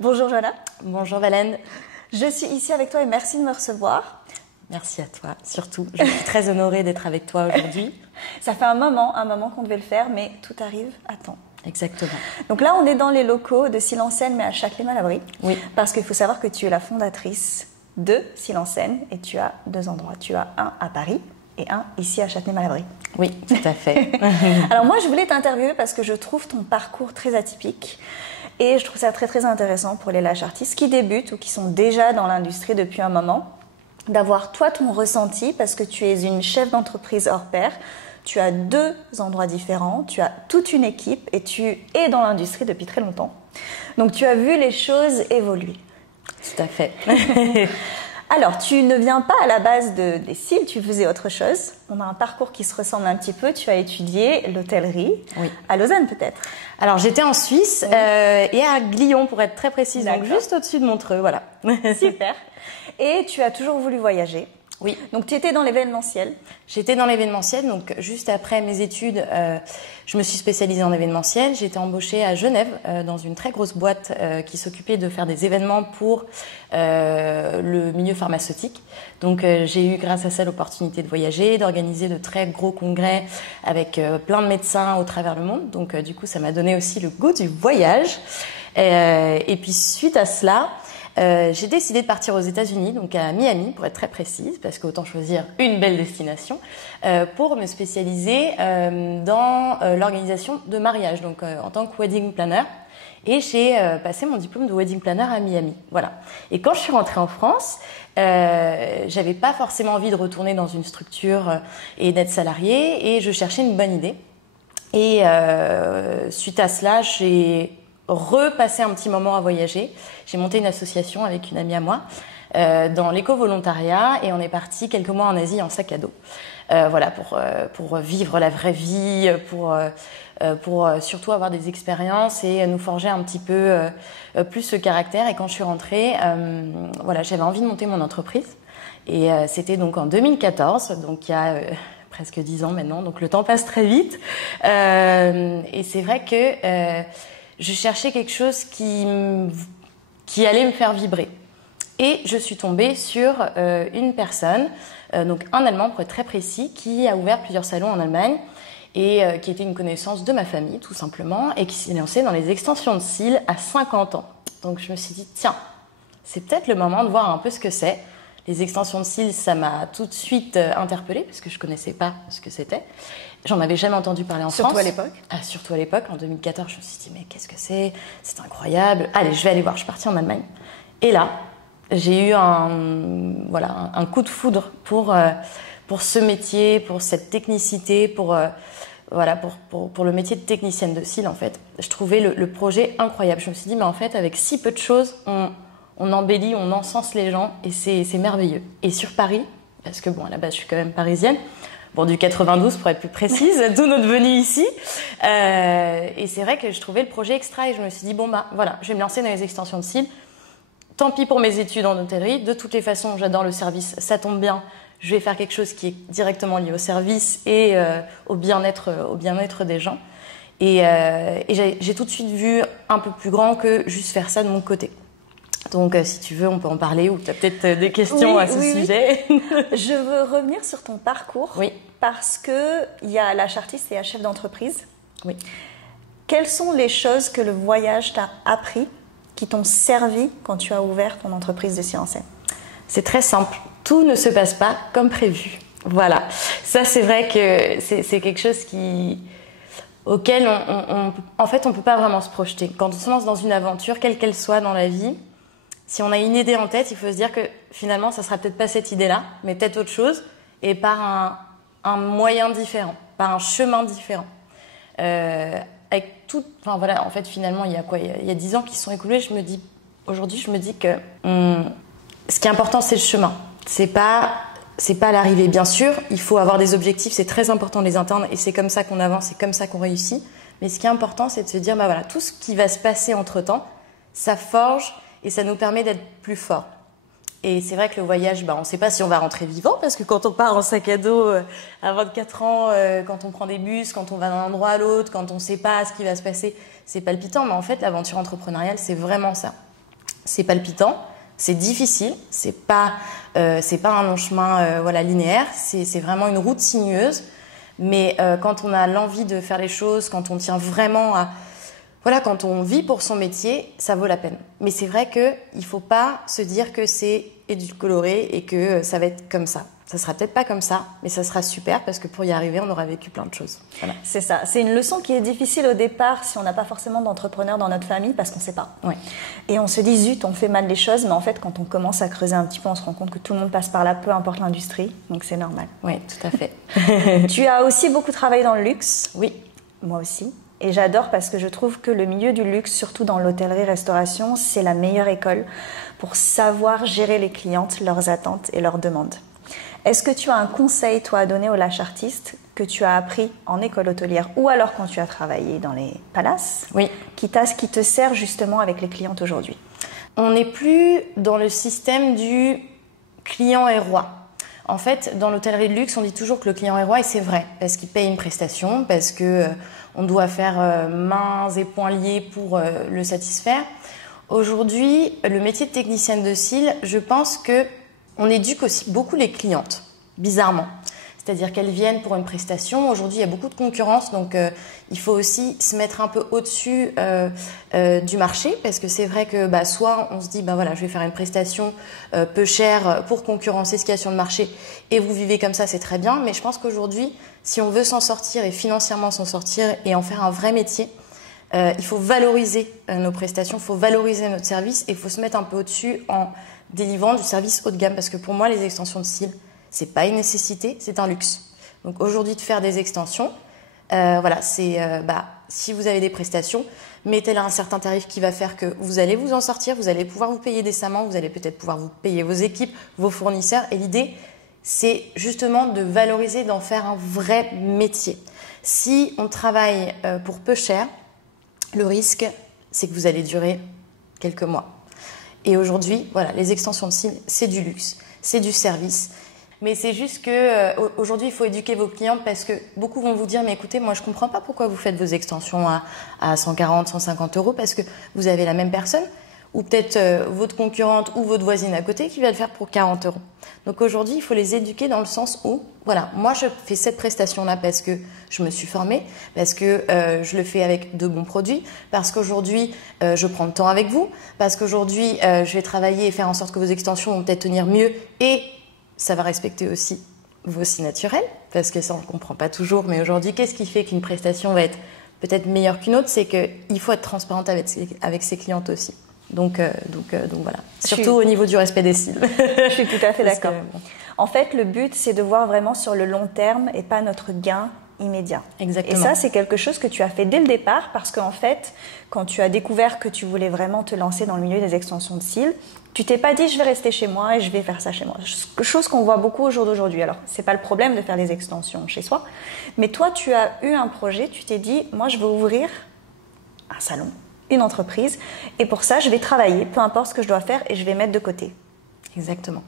Bonjour Joanna. Bonjour Valène. Je suis ici avec toi et merci de me recevoir. Merci à toi, surtout. Je suis très honorée d'être avec toi aujourd'hui. Ça fait un moment qu'on devait le faire, mais tout arrive à temps. Exactement. Donc là, on est dans les locaux de Silencène, mais à Châtelet-Malabry. Oui. Parce qu'il faut savoir que tu es la fondatrice de Silencène et tu as deux endroits. Tu as un à Paris et un ici à Châtelet-Malabry. Oui, tout à fait. Alors moi, je voulais t'interviewer parce que je trouve ton parcours très atypique. Et je trouve ça très très intéressant pour les lash artistes qui débutent ou qui sont déjà dans l'industrie depuis un moment, d'avoir toi ton ressenti parce que tu es une chef d'entreprise hors pair, tu as deux endroits différents, tu as toute une équipe et tu es dans l'industrie depuis très longtemps. Donc tu as vu les choses évoluer. Tout à fait. Alors, tu ne viens pas à la base des cils, tu faisais autre chose. On a un parcours qui se ressemble un petit peu. Tu as étudié l'hôtellerie à Lausanne peut-être. Alors, j'étais en Suisse et à Glion pour être très précise, donc juste au-dessus de Montreux, voilà. Super. Et tu as toujours voulu voyager. Oui. Donc, tu étais dans l'événementiel. J'étais dans l'événementiel, donc juste après mes études, je me suis spécialisée en événementiel. J'ai été embauchée à Genève dans une très grosse boîte qui s'occupait de faire des événements pour le milieu pharmaceutique. Donc j'ai eu grâce à ça l'opportunité de voyager, d'organiser de très gros congrès avec plein de médecins au travers le monde. Donc du coup, ça m'a donné aussi le goût du voyage. Et puis suite à cela, j'ai décidé de partir aux États-Unis, donc à Miami, pour être très précise, parce qu'autant choisir une belle destination, pour me spécialiser dans l'organisation de mariage, donc en tant que wedding planner. Et j'ai passé mon diplôme de wedding planner à Miami. Voilà. Et quand je suis rentrée en France, j'avais pas forcément envie de retourner dans une structure et d'être salariée, et je cherchais une bonne idée. Et suite à cela, j'ai repassé un petit moment à voyager. J'ai monté une association avec une amie à moi dans l'éco-volontariat et on est parti quelques mois en Asie en sac à dos. Voilà, pour vivre la vraie vie, pour surtout avoir des expériences et nous forger un petit peu plus ce caractère. Et quand je suis rentrée, voilà, j'avais envie de monter mon entreprise. Et c'était donc en 2014, donc il y a presque 10 ans maintenant, donc le temps passe très vite. Et c'est vrai que je cherchais quelque chose qui allait me faire vibrer. Et je suis tombée sur une personne, donc un Allemand pour être très précis, qui a ouvert plusieurs salons en Allemagne et qui était une connaissance de ma famille tout simplement et qui s'est lancée dans les extensions de cils à 50 ans. Donc je me suis dit, tiens, c'est peut-être le moment de voir un peu ce que c'est. Les extensions de cils, ça m'a tout de suite interpellée parce que je connaissais pas ce que c'était. J'en avais jamais entendu parler en France. Surtout à l'époque. Surtout à l'époque, en 2014, je me suis dit mais qu'est-ce que c'est ? C'est incroyable. Allez, je vais aller voir. Je suis partie en Allemagne. Et là, j'ai eu un coup de foudre pour ce métier, pour cette technicité, pour le métier de technicienne de cils en fait. Je trouvais le projet incroyable. Je me suis dit mais en fait avec si peu de choses, on embellit, on encense les gens et c'est merveilleux. Et sur Paris, parce que bon à la base je suis quand même parisienne, bon du 92 pour être plus précise, d'où notre venue ici. Et c'est vrai que je trouvais le projet extra et je me suis dit bon bah voilà, je vais me lancer dans les extensions de cils. Tant pis pour mes études en hôtellerie, de toutes les façons j'adore le service, ça tombe bien. Je vais faire quelque chose qui est directement lié au service et au bien-être des gens. Et j'ai tout de suite vu un peu plus grand que juste faire ça de mon côté. Donc, si tu veux, on peut en parler ou tu as peut-être des questions à ce sujet. Je veux revenir sur ton parcours parce qu'il y a lash artiste et la chef d'entreprise. Oui. Quelles sont les choses que le voyage t'a appris, qui t'ont servi quand tu as ouvert ton entreprise de Silencène ? C'est très simple. Tout ne se passe pas comme prévu. Voilà. Ça, c'est vrai que c'est quelque chose auquel en fait, on peut pas vraiment se projeter. Quand on se lance dans une aventure, quelle qu'elle soit dans la vie, si on a une idée en tête, il faut se dire que finalement, ça sera peut-être pas cette idée-là, mais peut-être autre chose, et par un moyen différent, par un chemin différent. Enfin voilà, en fait, finalement, il y a quoi ? Il y a 10 ans qui se sont écoulés. Aujourd'hui, je me dis que ce qui est important, c'est le chemin. C'est pas l'arrivée. Bien sûr, il faut avoir des objectifs, c'est très important de les atteindre, et c'est comme ça qu'on avance, c'est comme ça qu'on réussit. Mais ce qui est important, c'est de se dire, bah voilà, tout ce qui va se passer entre-temps, ça forge et ça nous permet d'être plus forts. Et c'est vrai que le voyage, on ne sait pas si on va rentrer vivant, parce que quand on part en sac à dos à 24 ans, quand on prend des bus, quand on va d'un endroit à l'autre, quand on ne sait pas ce qui va se passer, c'est palpitant. Mais en fait, l'aventure entrepreneuriale, c'est vraiment ça. c'est palpitant, c'est difficile, c'est pas un long chemin linéaire, c'est vraiment une route sinueuse. Mais quand on a l'envie de faire les choses, quand on tient vraiment à... Voilà, quand on vit pour son métier, ça vaut la peine. Mais c'est vrai qu'il ne faut pas se dire que c'est édulcoré et que ça va être comme ça. Ça sera peut-être pas comme ça, mais ça sera super parce que pour y arriver, on aura vécu plein de choses. Voilà. C'est ça. C'est une leçon qui est difficile au départ si on n'a pas forcément d'entrepreneurs dans notre famille parce qu'on ne sait pas. Ouais. Et on se dit, zut, on fait mal les choses, mais en fait, quand on commence à creuser un petit peu, on se rend compte que tout le monde passe par là, peu importe l'industrie. Donc c'est normal. Oui, tout à fait. Tu as aussi beaucoup travaillé dans le luxe. Oui. Moi aussi. Et j'adore parce que je trouve que le milieu du luxe, surtout dans l'hôtellerie-restauration, c'est la meilleure école pour savoir gérer les clientes, leurs attentes et leurs demandes. Est-ce que tu as un conseil, toi, à donner aux lâches artistes que tu as appris en école hôtelière ou alors quand tu as travaillé dans les palaces, oui, qui te sert justement avec les clientes aujourd'hui? On n'est plus dans le système du client est roi. En fait, dans l'hôtellerie de luxe, on dit toujours que le client est roi et c'est vrai, parce qu'il paye une prestation, parce que on doit faire mains et poings liés pour le satisfaire. Aujourd'hui, le métier de technicienne de cils, je pense que on éduque aussi beaucoup les clientes, bizarrement. C'est-à-dire qu'elles viennent pour une prestation. Aujourd'hui, il y a beaucoup de concurrence, donc il faut aussi se mettre un peu au-dessus du marché, parce que c'est vrai que soit on se dit, voilà, je vais faire une prestation peu chère pour concurrencer ce qu'il y a sur le marché, et vous vivez comme ça, c'est très bien. Mais je pense qu'aujourd'hui, si on veut s'en sortir et financièrement s'en sortir et en faire un vrai métier, il faut valoriser nos prestations, il faut valoriser notre service et il faut se mettre un peu au-dessus en délivrant du service haut de gamme, parce que pour moi, les extensions de cils, c'est pas une nécessité, c'est un luxe. Donc aujourd'hui, de faire des extensions, si vous avez des prestations, mettez là un certain tarif qui va faire que vous allez vous en sortir, vous allez pouvoir vous payer décemment, vous allez peut-être pouvoir vous payer vos équipes, vos fournisseurs. Et l'idée, c'est justement de valoriser, d'en faire un vrai métier. Si on travaille pour peu cher, le risque, c'est que vous allez durer quelques mois. Et aujourd'hui, voilà, les extensions de cils, c'est du luxe, c'est du service. Mais c'est juste que aujourd'hui, il faut éduquer vos clientes parce que beaucoup vont vous dire, mais écoutez, moi, je comprends pas pourquoi vous faites vos extensions à 140, 150 euros parce que vous avez la même personne ou peut-être votre concurrente ou votre voisine à côté qui va le faire pour 40 euros. Donc aujourd'hui, il faut les éduquer dans le sens où, voilà, moi, je fais cette prestation-là parce que je me suis formée, parce que je le fais avec de bons produits, parce qu'aujourd'hui, je prends le temps avec vous, parce qu'aujourd'hui, je vais travailler et faire en sorte que vos extensions vont peut-être tenir mieux et ça va respecter aussi vos si naturels, parce que ça, on ne comprend pas toujours. Mais aujourd'hui, qu'est-ce qui fait qu'une prestation va être peut-être meilleure qu'une autre? C'est qu'il faut être transparente avec ses clientes aussi. Donc voilà. Surtout au niveau du respect des cils. Je suis tout à fait d'accord. En fait, le but, c'est de voir vraiment sur le long terme et pas notre gain immédiat. Exactement. Et ça, c'est quelque chose que tu as fait dès le départ parce qu'en fait, quand tu as découvert que tu voulais vraiment te lancer dans le milieu des extensions de cils, tu t'es pas dit je vais rester chez moi et je vais faire ça chez moi. Chose qu'on voit beaucoup au jour d'aujourd'hui. Alors, c'est pas le problème de faire des extensions chez soi, mais toi, tu as eu un projet, tu t'es dit moi, je veux ouvrir un salon, une entreprise, et pour ça, je vais travailler, peu importe ce que je dois faire, et je vais mettre de côté. Exactement.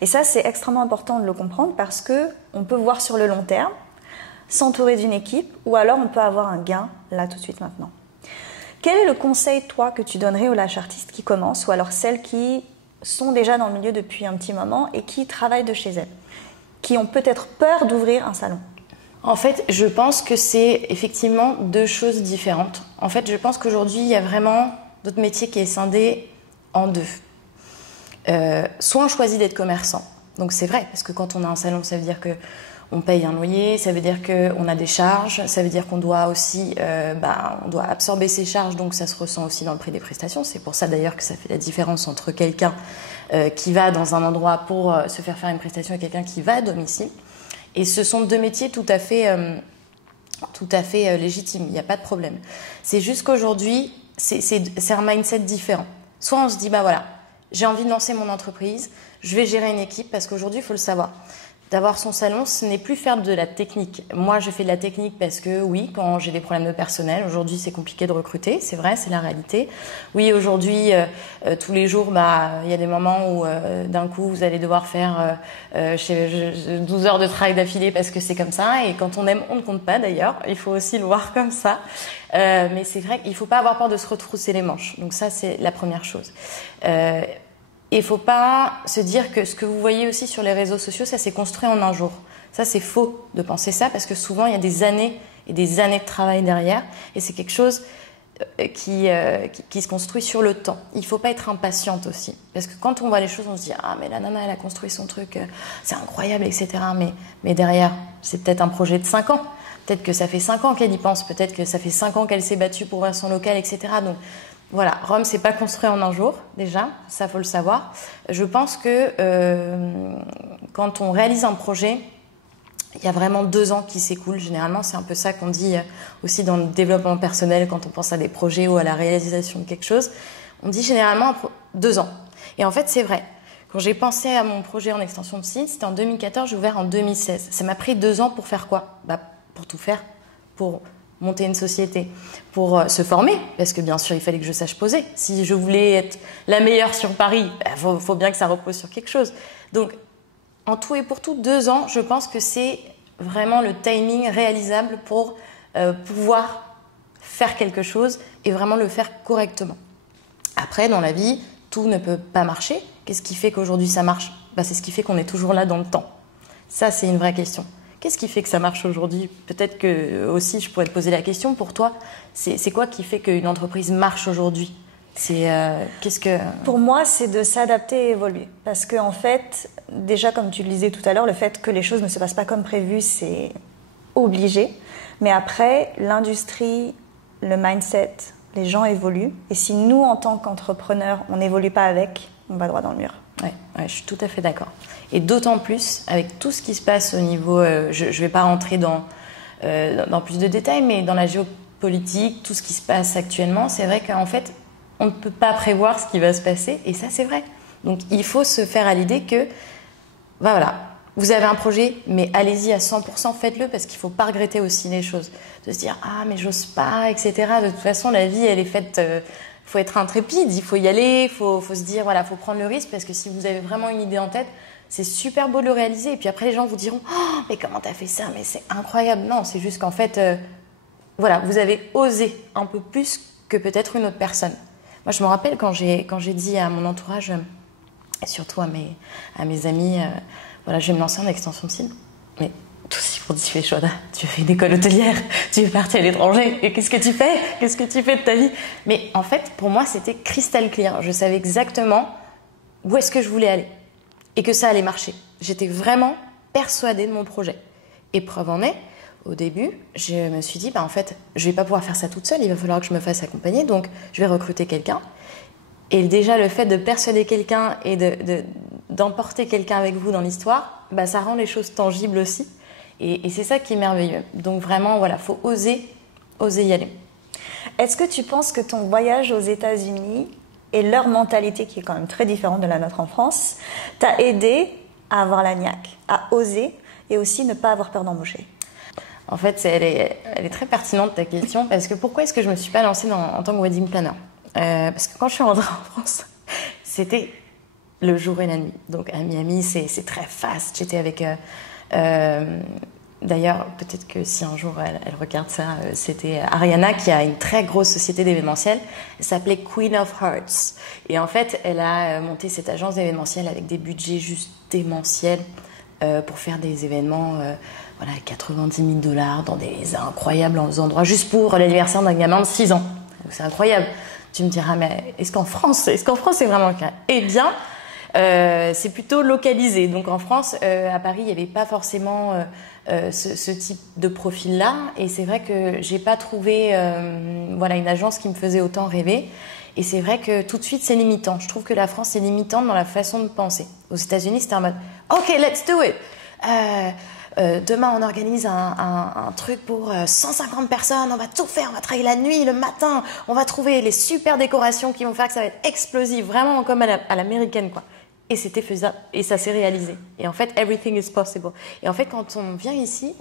Et ça, c'est extrêmement important de le comprendre parce que on peut voir sur le long terme, s'entourer d'une équipe, ou alors on peut avoir un gain là tout de suite maintenant. Quel est le conseil, toi, que tu donnerais aux lâches artistes qui commencent, ou alors celles qui sont déjà dans le milieu depuis un petit moment et qui travaillent de chez elles, qui ont peut-être peur d'ouvrir un salon? En fait, je pense que c'est effectivement deux choses différentes. En fait, je pense qu'aujourd'hui, il y a vraiment notre métier qui est scindé en deux. Soit on choisit d'être commerçant. Donc c'est vrai, parce que quand on a un salon, ça veut dire qu'on paye un loyer, ça veut dire qu'on a des charges, ça veut dire qu'on doit aussi on doit absorber ses charges, donc ça se ressent aussi dans le prix des prestations. C'est pour ça d'ailleurs que ça fait la différence entre quelqu'un qui va dans un endroit pour se faire une prestation et quelqu'un qui va à domicile. Et ce sont deux métiers tout à fait légitimes, il n'y a pas de problème. C'est juste qu'aujourd'hui, c'est un mindset différent. Soit on se dit, voilà, j'ai envie de lancer mon entreprise, je vais gérer une équipe, parce qu'aujourd'hui, il faut le savoir. D'avoir son salon, ce n'est plus faire de la technique. Moi, je fais de la technique parce que oui, quand j'ai des problèmes de personnel, aujourd'hui c'est compliqué de recruter, c'est vrai, c'est la réalité. Oui, aujourd'hui, tous les jours, il y a des moments où d'un coup vous allez devoir faire 12 heures de travail d'affilée parce que c'est comme ça. Et quand on aime, on ne compte pas d'ailleurs. Il faut aussi le voir comme ça. Mais c'est vrai qu'il ne faut pas avoir peur de se retrousser les manches. Donc ça, c'est la première chose. Et il ne faut pas se dire que ce que vous voyez aussi sur les réseaux sociaux, ça s'est construit en un jour. Ça, c'est faux de penser ça parce que souvent, il y a des années et des années de travail derrière. Et c'est quelque chose qui se construit sur le temps. Il ne faut pas être impatiente aussi. Parce que quand on voit les choses, on se dit « Ah, mais la nana, elle a construit son truc, c'est incroyable, etc. » Mais derrière, c'est peut-être un projet de 5 ans. Peut-être que ça fait 5 ans qu'elle y pense. Peut-être que ça fait 5 ans qu'elle s'est battue pour ouvrir son local, etc. Donc, voilà, Rome, c'est pas construit en un jour, déjà, ça faut le savoir. Je pense que quand on réalise un projet, il y a vraiment 2 ans qui s'écoulent. Généralement, c'est un peu ça qu'on dit aussi dans le développement personnel, quand on pense à des projets ou à la réalisation de quelque chose. On dit généralement 2 ans. Et en fait, c'est vrai. Quand j'ai pensé à mon projet en extension de site, c'était en 2014, j'ai ouvert en 2016. Ça m'a pris 2 ans pour faire quoi ? Pour tout faire, pour monter une société, pour se former, parce que bien sûr, il fallait que je sache poser. Si je voulais être la meilleure sur Paris, faut bien que ça repose sur quelque chose. Donc, en tout et pour tout, 2 ans, je pense que c'est vraiment le timing réalisable pour pouvoir faire quelque chose et vraiment le faire correctement. Après, dans la vie, tout ne peut pas marcher. Qu'est-ce qui fait qu'aujourd'hui ça marche ? C'est ce qui fait qu'on est toujours là dans le temps. Ça, c'est une vraie question. Qu'est-ce qui fait que ça marche aujourd'hui ? Peut-être que aussi je pourrais te poser la question pour toi. C'est quoi qui fait qu'une entreprise marche aujourd'hui ? Qu'est-ce que... Pour moi, c'est de s'adapter et évoluer. Parce que en fait, déjà comme tu le disais tout à l'heure, le fait que les choses ne se passent pas comme prévu, c'est obligé. Mais après, l'industrie, le mindset, les gens évoluent. Et si nous, en tant qu'entrepreneurs, on n'évolue pas avec, on va droit dans le mur. Ouais, je suis tout à fait d'accord. Et d'autant plus avec tout ce qui se passe au niveau, je ne vais pas rentrer dans plus de détails, mais dans la géopolitique, tout ce qui se passe actuellement, c'est vrai qu'en fait, on ne peut pas prévoir ce qui va se passer, et ça c'est vrai. Donc il faut se faire à l'idée que, voilà, vous avez un projet, mais allez-y à 100%, faites-le, parce qu'il ne faut pas regretter aussi les choses. De se dire, ah mais j'ose pas, etc. De toute façon, la vie, elle est faite... faut être intrépide, il faut y aller, il faut se dire, voilà, faut prendre le risque, parce que si vous avez vraiment une idée en tête, c'est super beau de le réaliser. Et puis après, les gens vous diront, oh, mais comment t'as fait ça ? Mais c'est incroyable. Non, c'est juste qu'en fait, voilà, vous avez osé un peu plus que peut-être une autre personne. Moi, je me rappelle quand j'ai dit à mon entourage, et surtout à mes amis, voilà, je vais me lancer en extension de site. Mais tout aussi pour dire, Chouada, tu fais une école hôtelière, tu es partie à l'étranger, et qu'est-ce que tu fais ? Qu'est-ce que tu fais de ta vie ? Mais en fait, pour moi, c'était crystal clear. Je savais exactement où est-ce que je voulais aller et que ça allait marcher. J'étais vraiment persuadée de mon projet. Et preuve en est, au début, je me suis dit, en fait, je ne vais pas pouvoir faire ça toute seule, il va falloir que je me fasse accompagner, donc je vais recruter quelqu'un. Et déjà, le fait de persuader quelqu'un et d'emporter quelqu'un avec vous dans l'histoire, ça rend les choses tangibles aussi. Et c'est ça qui est merveilleux. Donc vraiment, voilà, faut oser y aller. Est-ce que tu penses que ton voyage aux États-Unis et leur mentalité, qui est quand même très différente de la nôtre en France, t'a aidé à avoir la niaque, à oser et aussi ne pas avoir peur d'embaucher ? En fait, elle est très pertinente ta question, parce que pourquoi est-ce que je ne me suis pas lancée en tant que wedding planner ? Parce que quand je suis rentrée en France, c'était le jour et la nuit. Donc à Miami, c'est très fast. J'étais avec... D'ailleurs, peut-être que si un jour elle regarde ça, c'était Ariana qui a une très grosse société d'événementiel. Elle s'appelait Queen of Hearts. Et en fait, elle a monté cette agence d'événementiel avec des budgets juste démentiels pour faire des événements, voilà, 90 000 $ dans des incroyables endroits, juste pour l'anniversaire d'un gamin de 6 ans. Donc c'est incroyable. Tu me diras, mais est-ce qu'en France c'est vraiment le cas ? Eh bien, c'est plutôt localisé. Donc en France, à Paris, il n'y avait pas forcément ce type de profil-là. Et c'est vrai que j'ai pas trouvé voilà, une agence qui me faisait autant rêver. Et c'est vrai que tout de suite, c'est limitant. Je trouve que la France est limitante dans la façon de penser. Aux États-Unis, c'était en mode « OK, let's do it !» demain, on organise un truc pour 150 personnes, on va tout faire, on va travailler la nuit, le matin, on va trouver les super décorations qui vont faire que ça va être explosif, vraiment comme à l'américaine, quoi. et c'était faisable, et ça s'est réalisé. Et en fait, everything is possible. Et en fait, quand on vient ici,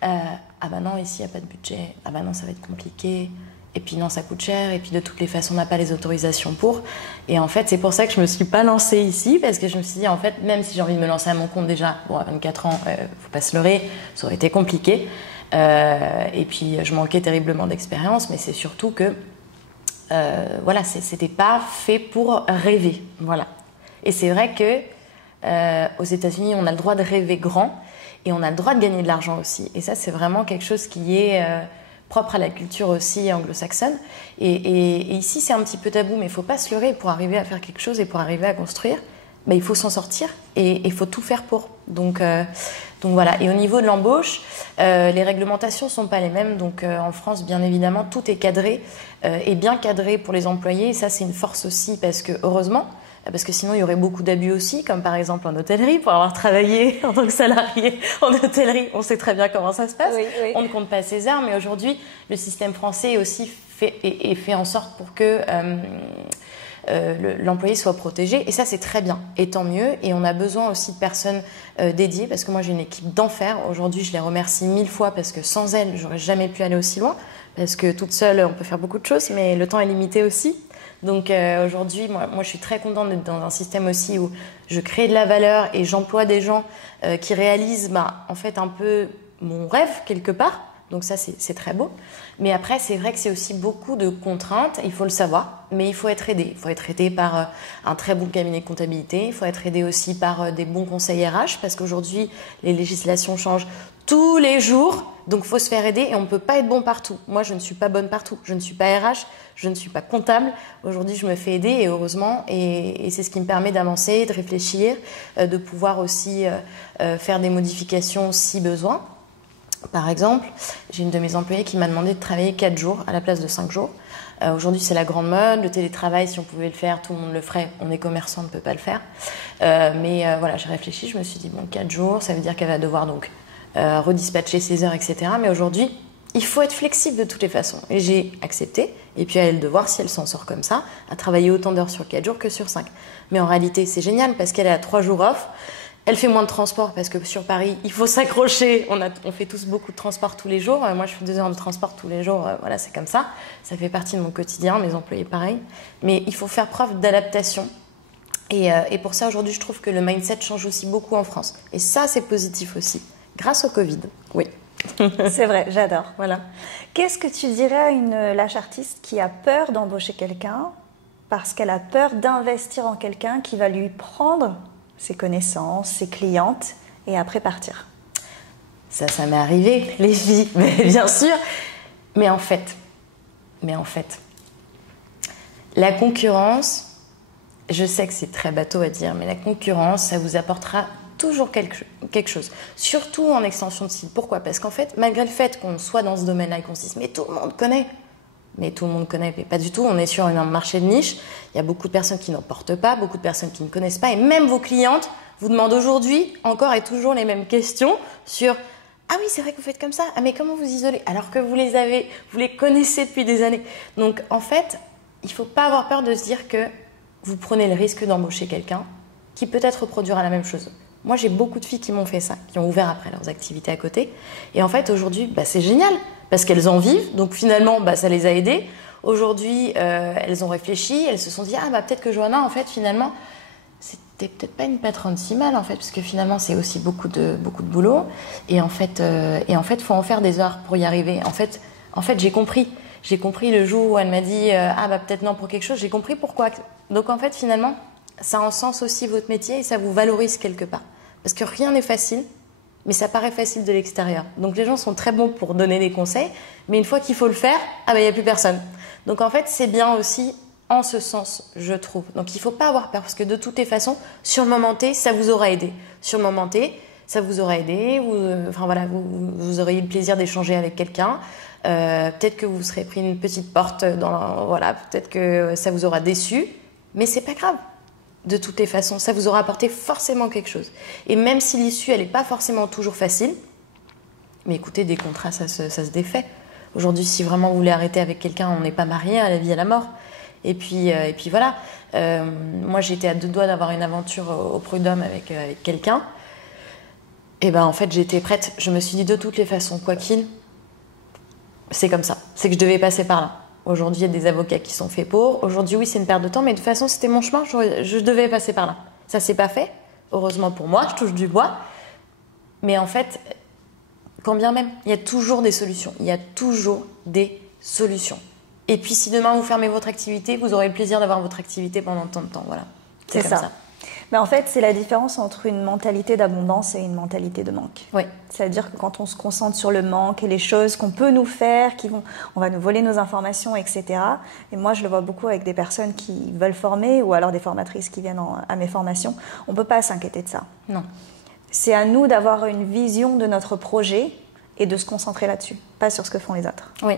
ah bah non, ici, il n'y a pas de budget, ah bah non, ça va être compliqué, et puis non, ça coûte cher, et puis de toutes les façons, on n'a pas les autorisations pour. Et en fait, c'est pour ça que je ne me suis pas lancée ici, parce que je me suis dit, en fait, même si j'ai envie de me lancer à mon compte déjà, bon, à 24 ans, faut pas se leurrer, ça aurait été compliqué. Et puis, je manquais terriblement d'expérience, mais c'est surtout que, voilà, c'était pas fait pour rêver, voilà. Et c'est vrai que aux États-Unis, on a le droit de rêver grand et on a le droit de gagner de l'argent aussi. Et ça, c'est vraiment quelque chose qui est propre à la culture aussi anglo-saxonne. Et ici, c'est un petit peu tabou, mais il ne faut pas se leurrer. Pour arriver à faire quelque chose et pour arriver à construire, ben, il faut s'en sortir et il faut tout faire pour. Donc voilà. Et au niveau de l'embauche, les réglementations ne sont pas les mêmes. Donc en France, bien évidemment, tout est cadré et bien cadré pour les employés. Et ça, c'est une force aussi parce que, heureusement, parce que sinon il y aurait beaucoup d'abus aussi, comme par exemple en hôtellerie, pour avoir travaillé en tant que salarié en hôtellerie, on sait très bien comment ça se passe. Oui, oui. On ne compte pas ses heures, mais aujourd'hui le système français aussi fait en sorte pour que l'employé soit protégé, et ça c'est très bien, et tant mieux. Et on a besoin aussi de personnes dédiées, parce que moi j'ai une équipe d'enfer. Aujourd'hui je les remercie 1000 fois, parce que sans elles j'aurais jamais pu aller aussi loin, parce que toute seule on peut faire beaucoup de choses, mais le temps est limité aussi. Donc aujourd'hui, moi je suis très contente d'être dans un système aussi où je crée de la valeur et j'emploie des gens qui réalisent en fait un peu mon rêve quelque part. Donc ça, c'est très beau. Mais après, c'est vrai que c'est aussi beaucoup de contraintes, il faut le savoir, mais il faut être aidé. Il faut être aidé par un très bon cabinet de comptabilité, il faut être aidé aussi par des bons conseils RH, parce qu'aujourd'hui, les législations changent tous les jours, donc il faut se faire aider et on ne peut pas être bon partout. Moi, je ne suis pas bonne partout. Je ne suis pas RH, je ne suis pas comptable. Aujourd'hui, je me fais aider, et heureusement, et c'est ce qui me permet d'avancer, de réfléchir, de pouvoir aussi faire des modifications si besoin. Par exemple, j'ai une de mes employées qui m'a demandé de travailler 4 jours à la place de 5 jours. Aujourd'hui, c'est la grande mode. Le télétravail, si on pouvait le faire, tout le monde le ferait. On est commerçant, on ne peut pas le faire. Mais voilà, j'ai réfléchi, je me suis dit, bon, 4 jours, ça veut dire qu'elle va devoir donc redispatcher ses heures, etc. Mais aujourd'hui, il faut être flexible de toutes les façons. Et j'ai accepté. Et puis à elle de voir si elle s'en sort comme ça, à travailler autant d'heures sur 4 jours que sur 5. Mais en réalité, c'est génial parce qu'elle a 3 jours off. Elle fait moins de transport parce que sur Paris, il faut s'accrocher. On fait tous beaucoup de transport tous les jours. Moi, je fais 2 heures de transport tous les jours. Voilà, c'est comme ça. Ça fait partie de mon quotidien. Mes employés, pareil. Mais il faut faire preuve d'adaptation. Et pour ça, aujourd'hui, je trouve que le mindset change aussi beaucoup en France. Et ça, c'est positif aussi. Grâce au Covid, oui. C'est vrai, j'adore. Voilà. Qu'est-ce que tu dirais à la chartiste qui a peur d'embaucher quelqu'un parce qu'elle a peur d'investir en quelqu'un qui va lui prendre ses connaissances, ses clientes, et après partir? Ça m'est arrivé, les filles, mais bien sûr. Mais en fait, la concurrence, je sais que c'est très bateau à dire, mais la concurrence, ça vous apportera toujours quelque chose. Surtout en extension de site. Pourquoi? Parce qu'en fait, malgré le fait qu'on soit dans ce domaine-là et qu'on se dise « mais tout le monde connaît », mais pas du tout. On est sur un marché de niche. Il y a beaucoup de personnes qui n'en portent pas, beaucoup de personnes qui ne connaissent pas. Et même vos clientes vous demandent aujourd'hui encore et toujours les mêmes questions sur « ah oui, c'est vrai que vous faites comme ça. Ah mais comment vous isolez ?» alors que vous les connaissez depuis des années. Donc en fait, il ne faut pas avoir peur de se dire que vous prenez le risque d'embaucher quelqu'un qui peut-être reproduira la même chose. Moi, j'ai beaucoup de filles qui m'ont fait ça, qui ont ouvert après leurs activités à côté. Et en fait, aujourd'hui, c'est génial, parce qu'elles en vivent. Donc finalement, ça les a aidées. Aujourd'hui, elles ont réfléchi, elles se sont dit « ah peut-être que Johanna, en fait, finalement, c'était peut-être pas une patronne si mal, en fait, parce que finalement, c'est aussi beaucoup de boulot. Et en fait, faut en faire des heures pour y arriver. En fait, j'ai compris. J'ai compris le jour où elle m'a dit « ah peut-être non pour quelque chose », j'ai compris pourquoi. Donc en fait, finalement, ça encense aussi votre métier et ça vous valorise quelque part. Parce que rien n'est facile, mais ça paraît facile de l'extérieur. Donc les gens sont très bons pour donner des conseils, mais une fois qu'il faut le faire, il n'y a plus personne. Donc en fait, c'est bien aussi en ce sens, je trouve. Donc il ne faut pas avoir peur, parce que de toutes les façons, sur le moment T, ça vous aura aidé. Sur le moment T, ça vous aura aidé, vous aurez eu le plaisir d'échanger avec quelqu'un. Peut-être que vous serez pris une petite porte, peut-être que ça vous aura déçu, mais c'est pas grave. De toutes les façons, ça vous aura apporté forcément quelque chose. Et même si l'issue, elle n'est pas forcément toujours facile, mais écoutez, des contrats, ça se défait. Aujourd'hui, si vraiment vous voulez arrêter avec quelqu'un, on n'est pas marié à la vie et à la mort. Et puis voilà. Moi, j'étais à 2 doigts d'avoir une aventure au prud'homme avec quelqu'un. Et ben en fait, j'étais prête. Je me suis dit de toutes les façons, quoi qu'il, c'est comme ça. C'est que je devais passer par là. Aujourd'hui, il y a des avocats qui sont faits pour. Aujourd'hui, oui, c'est une perte de temps, mais de toute façon, c'était mon chemin. Je devais passer par là. Ça s'est pas fait. Heureusement pour moi, je touche du bois. Mais en fait, quand bien même, il y a toujours des solutions. Il y a toujours des solutions. Et puis, si demain vous fermez votre activité, vous aurez le plaisir d'avoir votre activité pendant tant de temps. Voilà. C'est comme ça. Mais en fait, c'est la différence entre une mentalité d'abondance et une mentalité de manque. Oui. C'est-à-dire que quand on se concentre sur le manque et les choses qu'on peut nous faire, on va nous voler nos informations, etc. Et moi, je le vois beaucoup avec des personnes qui veulent former ou alors des formatrices qui viennent à mes formations. On ne peut pas s'inquiéter de ça. Non. C'est à nous d'avoir une vision de notre projet et de se concentrer là-dessus, pas sur ce que font les autres. Oui.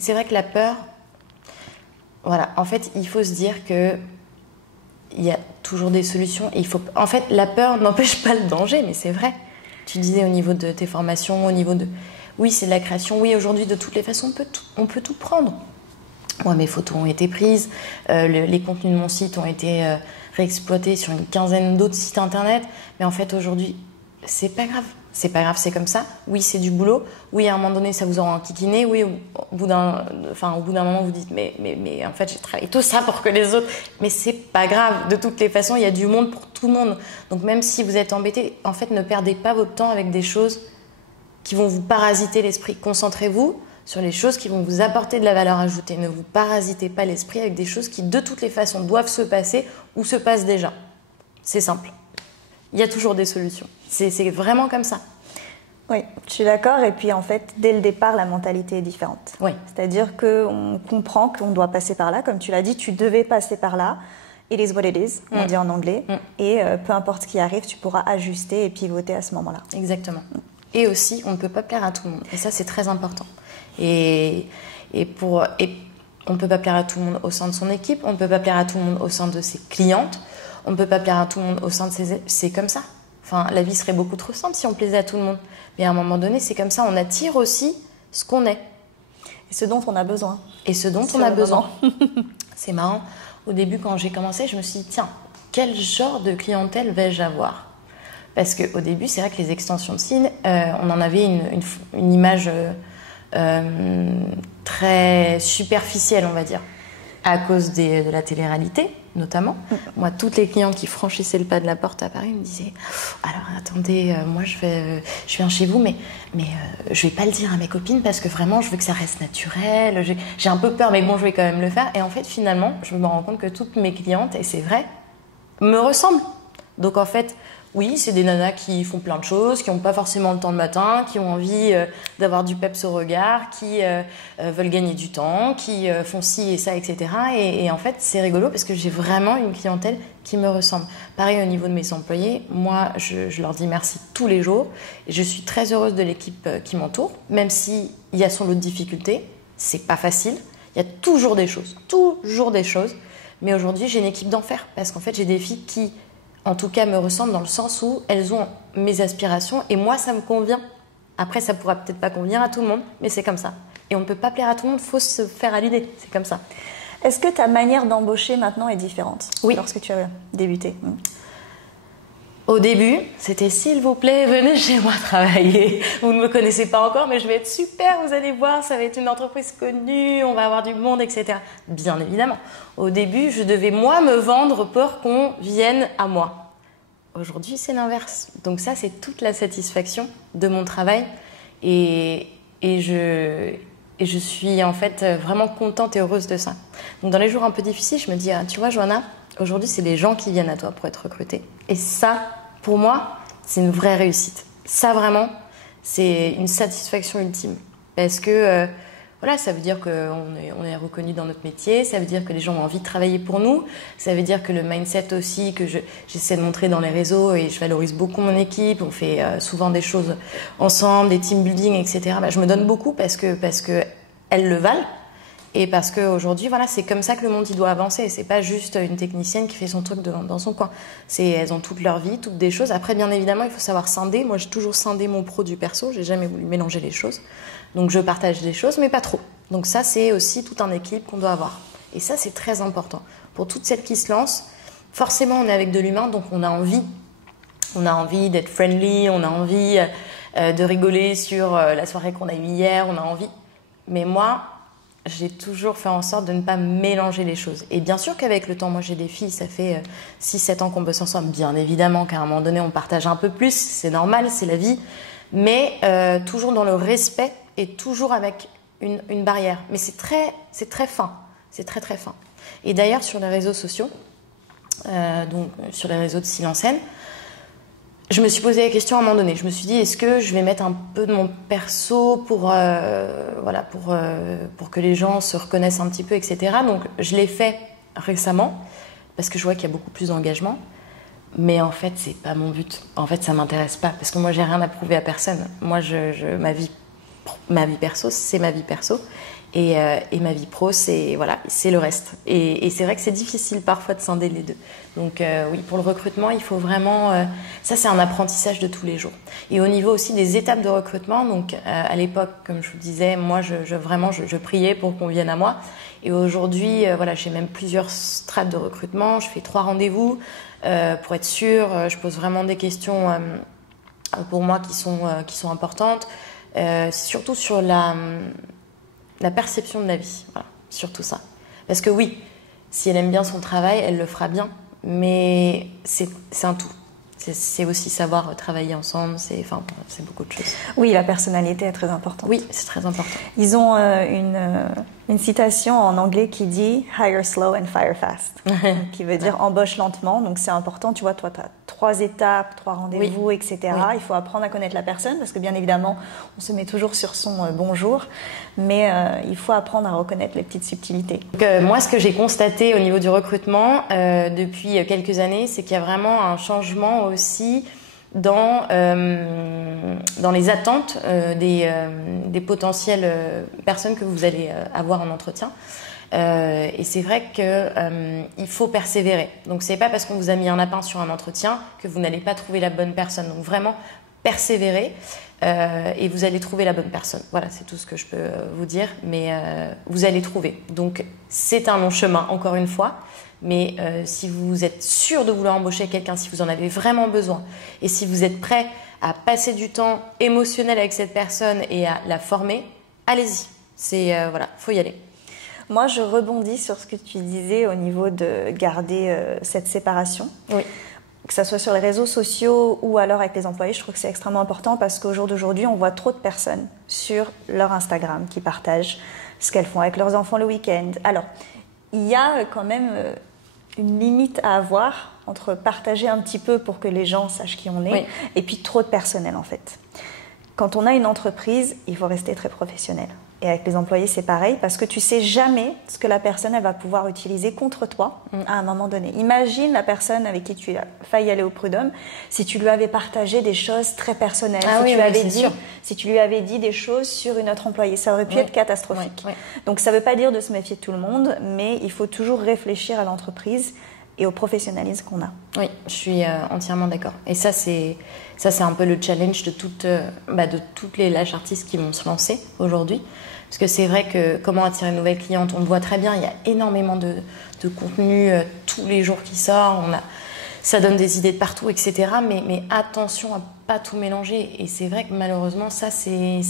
C'est vrai que la peur, voilà, en fait, il faut se dire que il y a toujours des solutions. Et en fait, la peur n'empêche pas le danger, mais c'est vrai. Tu disais au niveau de tes formations, au niveau de... Oui, c'est de la création. Oui, aujourd'hui, de toutes les façons, on peut tout prendre. Moi, mes photos ont été prises. Les contenus de mon site ont été réexploités sur une quinzaine d'autres sites internet. Mais en fait, aujourd'hui, c'est pas grave. C'est pas grave, c'est comme ça. Oui, c'est du boulot. Oui, à un moment donné, ça vous aura enquiquiné. Oui, au bout d'un moment, vous dites mais en fait, j'ai travaillé tout ça pour que les autres. Mais c'est pas grave. De toutes les façons, il y a du monde pour tout le monde. Donc même si vous êtes embêté, en fait, ne perdez pas votre temps avec des choses qui vont vous parasiter l'esprit. Concentrez-vous sur les choses qui vont vous apporter de la valeur ajoutée. Ne vous parasitez pas l'esprit avec des choses qui, de toutes les façons, doivent se passer ou se passent déjà. C'est simple. Il y a toujours des solutions. C'est vraiment comme ça. Oui, je suis d'accord. Et puis en fait, dès le départ, la mentalité est différente. Oui. C'est-à-dire qu'on comprend qu'on doit passer par là. Comme tu l'as dit, tu devais passer par là. It is what it is, on dit en anglais. Et peu importe ce qui arrive, tu pourras ajuster et pivoter à ce moment-là. Exactement. Et aussi, on ne peut pas plaire à tout le monde. Et ça, c'est très important. Et on ne peut pas plaire à tout le monde au sein de son équipe. On ne peut pas plaire à tout le monde au sein de ses clientes. On ne peut pas plaire à tout le monde au sein de ses... C'est comme ça. Enfin, la vie serait beaucoup trop simple si on plaisait à tout le monde. Mais à un moment donné, c'est comme ça. On attire aussi ce qu'on est. Et ce dont on a besoin. Et ce dont on a besoin. C'est marrant. Au début, quand j'ai commencé, je me suis dit, tiens, quel genre de clientèle vais-je avoir ? Parce qu'au début, c'est vrai que les extensions de signes, on en avait une image très superficielle, on va dire. À cause de la télé-réalité, notamment. Moi, toutes les clientes qui franchissaient le pas de la porte à Paris me disaient « Alors, attendez, moi, je viens chez vous, mais je vais pas le dire à mes copines parce que vraiment, je veux que ça reste naturel. J'ai un peu peur, mais bon, je vais quand même le faire. » Et en fait, finalement, je me rends compte que toutes mes clientes, et c'est vrai, me ressemblent. Donc, en fait... Oui, c'est des nanas qui font plein de choses, qui n'ont pas forcément le temps le matin, qui ont envie d'avoir du peps au regard, qui veulent gagner du temps, qui font ci et ça, etc. Et en fait, c'est rigolo parce que j'ai vraiment une clientèle qui me ressemble. Pareil au niveau de mes employés, moi, je leur dis merci tous les jours. Et je suis très heureuse de l'équipe qui m'entoure, même s'il y a son lot de difficultés. C'est pas facile. Il y a toujours des choses. Mais aujourd'hui, j'ai une équipe d'enfer parce qu'en fait, j'ai des filles qui... en tout cas, me ressemblent dans le sens où elles ont mes aspirations et moi, ça me convient. Après, ça pourra peut-être pas convenir à tout le monde, mais c'est comme ça. Et on ne peut pas plaire à tout le monde, il faut se faire à l'idée, c'est comme ça. Est-ce que ta manière d'embaucher maintenant est différente lorsque tu as débuté ? Au début, c'était « S'il vous plaît, venez chez moi travailler. Vous ne me connaissez pas encore, mais je vais être super, vous allez voir, ça va être une entreprise connue, on va avoir du monde, etc. » Bien évidemment. Au début, je devais, moi, me vendre pour qu'on vienne à moi. Aujourd'hui, c'est l'inverse. Donc ça, c'est toute la satisfaction de mon travail. Et je suis en fait vraiment contente et heureuse de ça. Donc dans les jours un peu difficiles, je me dis, ah, tu vois, Johanna, aujourd'hui, c'est les gens qui viennent à toi pour être recrutés. Et ça, pour moi, c'est une vraie réussite. Ça, vraiment, c'est une satisfaction ultime. Parce que, voilà, ça veut dire qu'on est reconnu dans notre métier, ça veut dire que les gens ont envie de travailler pour nous, ça veut dire que le mindset aussi que j'essaie de montrer dans les réseaux, et je valorise beaucoup mon équipe, on fait souvent des choses ensemble, des team building, etc. Bah, je me donne beaucoup parce que elles le valent. Et parce qu'aujourd'hui, voilà, c'est comme ça que le monde il doit avancer. C'est pas juste une technicienne qui fait son truc dans son coin. Elles ont toute leur vie, toutes des choses. Après, bien évidemment, il faut savoir scinder. Moi, j'ai toujours scindé mon pro du perso. J'ai jamais voulu mélanger les choses. Donc, je partage des choses, mais pas trop. Donc ça, c'est aussi tout un équilibre qu'on doit avoir. Et ça, c'est très important. Pour toutes celles qui se lancent, forcément, on est avec de l'humain, donc on a envie. On a envie d'être friendly, on a envie de rigoler sur la soirée qu'on a eue hier, on a envie. Mais moi, j'ai toujours fait en sorte de ne pas mélanger les choses. Et bien sûr qu'avec le temps, moi j'ai des filles, ça fait 6-7 ans qu'on bosse ensemble. Bien évidemment qu'à un moment donné, on partage un peu plus, c'est normal, c'est la vie. Mais toujours dans le respect et toujours avec une barrière. Mais c'est très fin, c'est très très fin. Et d'ailleurs, sur les réseaux sociaux, donc sur les réseaux de Silence N, je me suis posé la question à un moment donné. Je me suis dit, est-ce que je vais mettre un peu de mon perso pour que les gens se reconnaissent un petit peu, etc. Donc, je l'ai fait récemment parce que je vois qu'il y a beaucoup plus d'engagement. Mais en fait, c'est pas mon but. En fait, ça m'intéresse pas parce que moi, j'ai rien à prouver à personne. Moi, ma vie perso, c'est ma vie perso. Et ma vie pro, c'est le reste. Et c'est vrai que c'est difficile parfois de scinder les deux. Donc oui, pour le recrutement, il faut vraiment... ça, c'est un apprentissage de tous les jours. Et au niveau aussi des étapes de recrutement, donc à l'époque, comme je vous disais, moi, je priais pour qu'on vienne à moi. Et aujourd'hui, j'ai même plusieurs strates de recrutement. Je fais 3 rendez-vous pour être sûre. Je pose vraiment des questions pour moi qui sont importantes. Surtout sur la perception de la vie, voilà, surtout ça. Parce que oui, si elle aime bien son travail, elle le fera bien, mais c'est un tout. C'est aussi savoir travailler ensemble, c'est beaucoup de choses. Oui, la personnalité est très importante. Oui, c'est très important. Ils ont une citation en anglais qui dit « hire slow and fire fast », qui veut dire « embauche lentement ». Donc c'est important, tu vois, toi tu as 3 étapes, 3 rendez-vous, oui. etc. Oui. Il faut apprendre à connaître la personne parce que bien évidemment, on se met toujours sur son bonjour, mais il faut apprendre à reconnaître les petites subtilités. Donc, moi, ce que j'ai constaté au niveau du recrutement depuis quelques années, c'est qu'il y a vraiment un changement aussi dans les attentes des potentielles personnes que vous allez avoir en entretien. Et c'est vrai qu'il faut persévérer. Donc c'est pas parce qu'on vous a mis un lapin sur un entretien que vous n'allez pas trouver la bonne personne. Donc vraiment persévérer et vous allez trouver la bonne personne. Voilà, c'est tout ce que je peux vous dire. Mais vous allez trouver. Donc c'est un long chemin, encore une fois. Mais si vous êtes sûr de vouloir embaucher quelqu'un, si vous en avez vraiment besoin, et si vous êtes prêt à passer du temps émotionnel avec cette personne et à la former, allez-y. Faut y aller. Moi, je rebondis sur ce que tu disais au niveau de garder cette séparation. Oui. Que ce soit sur les réseaux sociaux ou alors avec les employés, je trouve que c'est extrêmement important parce qu'au jour d'aujourd'hui, on voit trop de personnes sur leur Instagram qui partagent ce qu'elles font avec leurs enfants le week-end. Alors, il y a quand même une limite à avoir entre partager un petit peu pour que les gens sachent qui on est, oui, et puis trop de personnel en fait. Quand on a une entreprise, il faut rester très professionnel. Et avec les employés, c'est pareil, parce que tu sais jamais ce que la personne elle va pouvoir utiliser contre toi à un moment donné. Imagine la personne avec qui tu as failli aller au prud'homme, si tu lui avais partagé des choses très personnelles, si tu lui avais dit des choses sur une autre employée, ça aurait pu être catastrophique. Donc ça ne veut pas dire de se méfier de tout le monde, mais il faut toujours réfléchir à l'entreprise et au professionnalisme qu'on a. Oui, je suis entièrement d'accord. Et ça, c'est un peu le challenge de toutes les lash artistes qui vont se lancer aujourd'hui. Parce que c'est vrai que comment attirer une nouvelle cliente, on le voit très bien, il y a énormément de contenu tous les jours qui sort, ça donne des idées de partout, etc. Mais attention à pas tout mélanger. Et c'est vrai que malheureusement, ça, c'est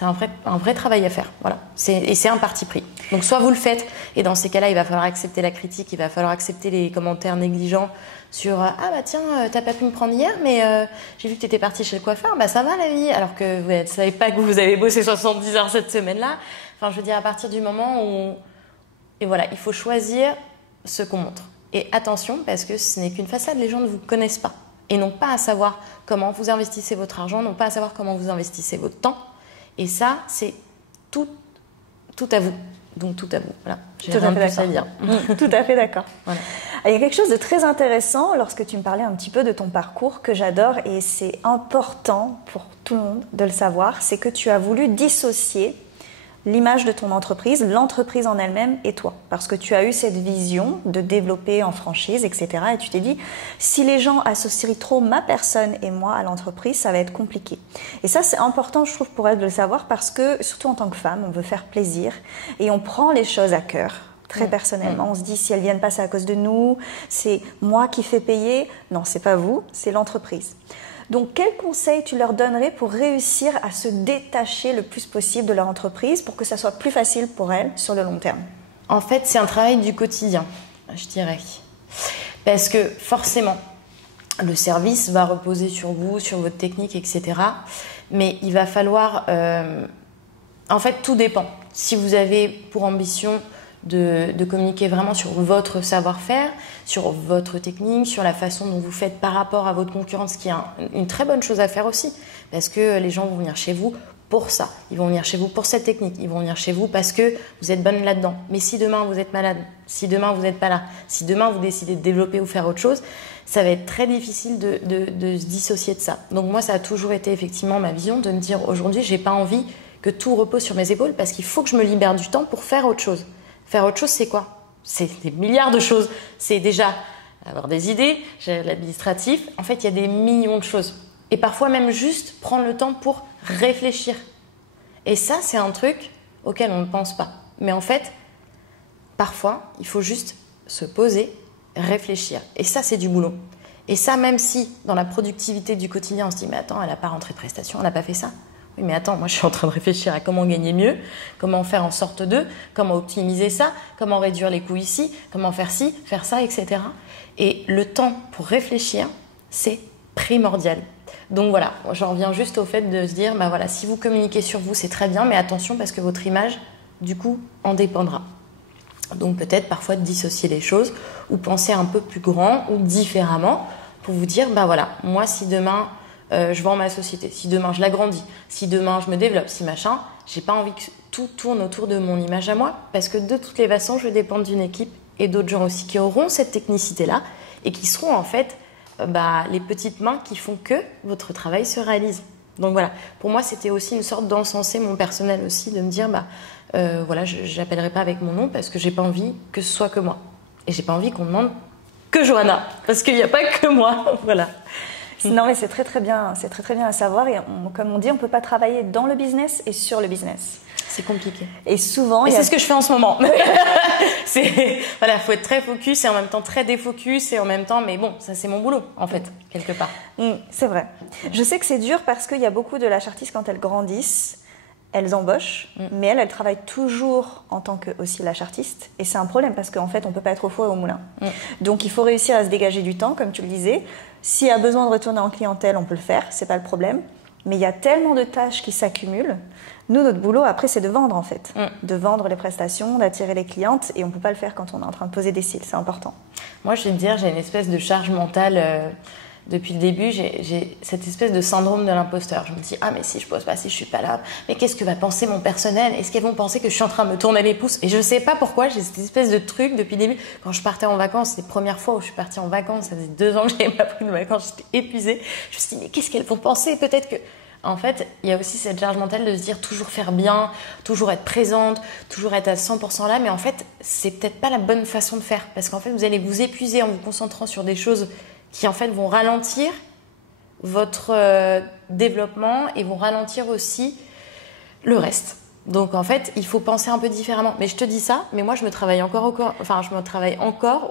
un vrai travail à faire. Voilà. Et c'est un parti pris. Donc soit vous le faites, et dans ces cas-là, il va falloir accepter la critique, il va falloir accepter les commentaires négligents sur « Ah bah tiens, t'as pas pu me prendre hier, mais j'ai vu que t'étais partie chez le coiffeur, bah ça va la vie !» Alors que vous ne savez pas que vous avez bossé 70 heures cette semaine-là. Enfin, je veux dire, à partir du moment où... Et voilà, il faut choisir ce qu'on montre. Et attention, parce que ce n'est qu'une façade, les gens ne vous connaissent pas. Et n'ont pas à savoir comment vous investissez votre argent, n'ont pas à savoir comment vous investissez votre temps. Et ça, c'est tout à vous. Donc tout à vous. Voilà. J'ai rien de plus à dire. Tout à fait d'accord. Voilà. Il y a quelque chose de très intéressant lorsque tu me parlais un petit peu de ton parcours que j'adore et c'est important pour tout le monde de le savoir, c'est que tu as voulu dissocier l'image de ton entreprise, l'entreprise en elle-même et toi. Parce que tu as eu cette vision de développer en franchise, etc. Et tu t'es dit, si les gens associent trop ma personne et moi à l'entreprise, ça va être compliqué. Et ça, c'est important, je trouve, pour elle de le savoir parce que, surtout en tant que femme, on veut faire plaisir et on prend les choses à cœur. très personnellement. On se dit, si elles viennent pas, c'est à cause de nous, c'est moi qui fais payer. Non, c'est pas vous, c'est l'entreprise. Donc, quels conseils tu leur donnerais pour réussir à se détacher le plus possible de leur entreprise pour que ça soit plus facile pour elles sur le long terme? En fait, c'est un travail du quotidien, je dirais. Parce que forcément, le service va reposer sur vous, sur votre technique, etc. Mais il va falloir... En fait, tout dépend. Si vous avez pour ambition de communiquer vraiment sur votre savoir-faire, sur votre technique, sur la façon dont vous faites par rapport à votre concurrence, ce qui est une très bonne chose à faire aussi, parce que les gens vont venir chez vous pour ça, ils vont venir chez vous pour cette technique, ils vont venir chez vous parce que vous êtes bonne là-dedans. Mais si demain vous êtes malade, si demain vous n'êtes pas là, si demain vous décidez de développer ou faire autre chose, ça va être très difficile de se dissocier de ça. Donc moi, ça a toujours été effectivement ma vision de me dire aujourd'hui, j'ai pas envie que tout repose sur mes épaules parce qu'il faut que je me libère du temps pour faire autre chose. Faire autre chose, c'est quoi? C'est des milliards de choses. C'est déjà avoir des idées, gérer l'administratif. En fait, il y a des millions de choses. Et parfois même juste prendre le temps pour réfléchir. Et ça, c'est un truc auquel on ne pense pas. Mais en fait, parfois, il faut juste se poser, réfléchir. Et ça, c'est du boulot. Et ça, même si dans la productivité du quotidien, on se dit « Mais attends, elle n'a pas rentré de prestation, elle n'a pas fait ça ». Oui, mais attends, moi je suis en train de réfléchir à comment gagner mieux, comment faire en sorte de, comment optimiser ça, comment réduire les coûts ici, comment faire ci, faire ça, etc. Et le temps pour réfléchir, c'est primordial. Donc voilà, j'en reviens juste au fait de se dire, bah voilà, si vous communiquez sur vous, c'est très bien, mais attention parce que votre image, du coup, en dépendra. Donc peut-être parfois de dissocier les choses ou penser un peu plus grand ou différemment pour vous dire, bah voilà, moi si demain... je vends ma société, si demain je l'agrandis, si demain je me développe, si machin, j'ai pas envie que tout tourne autour de mon image à moi parce que de toutes les façons, je dépends d'une équipe et d'autres gens aussi qui auront cette technicité-là et qui seront en fait les petites mains qui font que votre travail se réalise. Donc voilà, pour moi, c'était aussi une sorte d'encenser mon personnel aussi, de me dire, voilà, j'appellerai pas avec mon nom parce que j'ai pas envie que ce soit que moi. Et j'ai pas envie qu'on demande que Johanna, parce qu'il n'y a pas que moi, voilà. Non, mais c'est très bien à savoir. Et comme on dit, on ne peut pas travailler dans le business et sur le business. C'est compliqué. Et souvent... Et c'est ce que je fais en ce moment. Voilà, faut être très focus et en même temps très défocus et en même temps... Mais bon, ça c'est mon boulot, en fait, quelque part. C'est vrai. Je sais que c'est dur parce qu'il y a beaucoup de lâches artistes, quand elles grandissent, elles embauchent, mais elles travaillent toujours en tant que aussi lâche artiste. Et c'est un problème parce qu'en fait, on ne peut pas être au four et au moulin. Donc, il faut réussir à se dégager du temps, comme tu le disais. S'il y a besoin de retourner en clientèle, on peut le faire, c'est pas le problème. Mais il y a tellement de tâches qui s'accumulent. Nous, notre boulot, après, c'est de vendre, en fait. De vendre les prestations, d'attirer les clientes. Et on ne peut pas le faire quand on est en train de poser des cils, c'est important. Moi, je vais te dire, j'ai une espèce de charge mentale... Depuis le début, j'ai cette espèce de syndrome de l'imposteur. Je me dis, ah mais si je pose pas, si je suis pas là, mais qu'est-ce que va penser mon personnel? Est-ce qu'elles vont penser que je suis en train de me tourner les pouces? Et je sais pas pourquoi, j'ai cette espèce de truc depuis le début. Quand je partais en vacances, c'était la première fois où je suis partie en vacances, ça faisait 2 ans que j'avais pas pris de vacances, j'étais épuisée. Je me suis dit, mais qu'est-ce qu'elles vont penser? Peut-être que... En fait, il y a aussi cette charge mentale de se dire toujours faire bien, toujours être présente, toujours être à 100% là, mais en fait, c'est peut-être pas la bonne façon de faire. Parce qu'en fait, vous allez vous épuiser en vous concentrant sur des choses qui en fait vont ralentir votre développement et vont ralentir aussi le reste. Donc en fait, il faut penser un peu différemment. Mais je te dis ça, mais moi je me travaille encore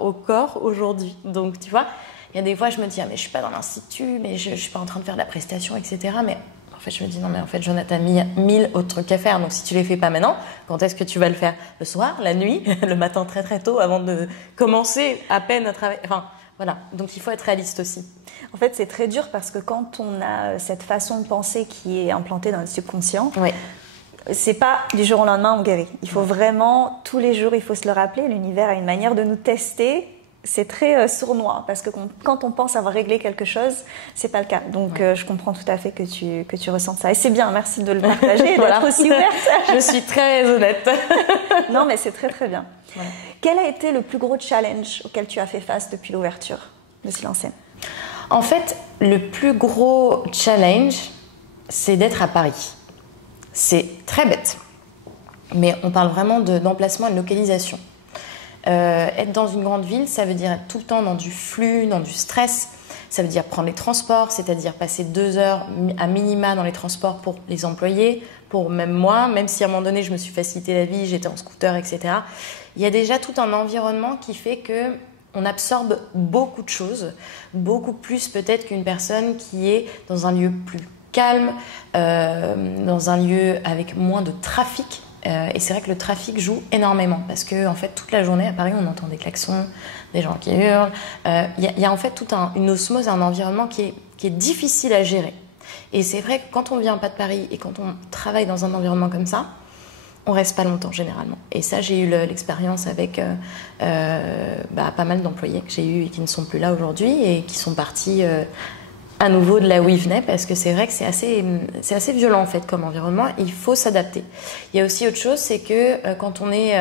au corps aujourd'hui. Donc tu vois, il y a des fois je me dis, ah mais je suis pas dans l'institut, mais je suis pas en train de faire de la prestation, etc. Mais en fait je me dis, non mais en fait Jonathan a 1000 autres trucs à faire. Donc si tu les fais pas maintenant, quand est-ce que tu vas le faire? Le soir, la nuit, le matin très très tôt avant de commencer à peine à travailler. Enfin, voilà, donc il faut être réaliste aussi. En fait, c'est très dur parce que quand on a cette façon de penser qui est implantée dans le subconscient, c'est pas du jour au lendemain on guérit. Il faut vraiment, tous les jours, il faut se le rappeler, l'univers a une manière de nous tester. C'est très sournois parce que quand on pense avoir réglé quelque chose, c'est pas le cas. Donc je comprends tout à fait que tu ressentes ça. Et c'est bien, merci de le partager et d'être aussi ouverte. Je suis très honnête. Non, mais c'est très très bien. Voilà. Quel a été le plus gros challenge auquel tu as fait face depuis l'ouverture de Silence Scène? En fait, le plus gros challenge, c'est d'être à Paris. C'est très bête, mais on parle vraiment d'emplacement et de localisation. Être dans une grande ville, ça veut dire être tout le temps dans du flux, dans du stress. Ça veut dire prendre les transports, c'est-à-dire passer 2 heures à minima dans les transports pour les employés, pour même moi, même si à un moment donné je me suis facilité la vie, j'étais en scooter, etc. il y a déjà tout un environnement qui fait que on absorbe beaucoup de choses, beaucoup plus peut-être qu'une personne qui est dans un lieu plus calme, dans un lieu avec moins de trafic. Et c'est vrai que le trafic joue énormément parce que en fait toute la journée à Paris on entend des klaxons, des gens qui hurlent. Il y a en fait toute une osmose, un environnement qui est difficile à gérer. Et c'est vrai que quand on vient pas de Paris et quand on travaille dans un environnement comme ça, on reste pas longtemps généralement. Et ça, j'ai eu l'expérience avec pas mal d'employés que j'ai eu et qui ne sont plus là aujourd'hui et qui sont partis à nouveau de là où ils venaient, parce que c'est vrai que c'est assez violent en fait comme environnement. Il faut s'adapter. Il y a aussi autre chose, c'est que quand on est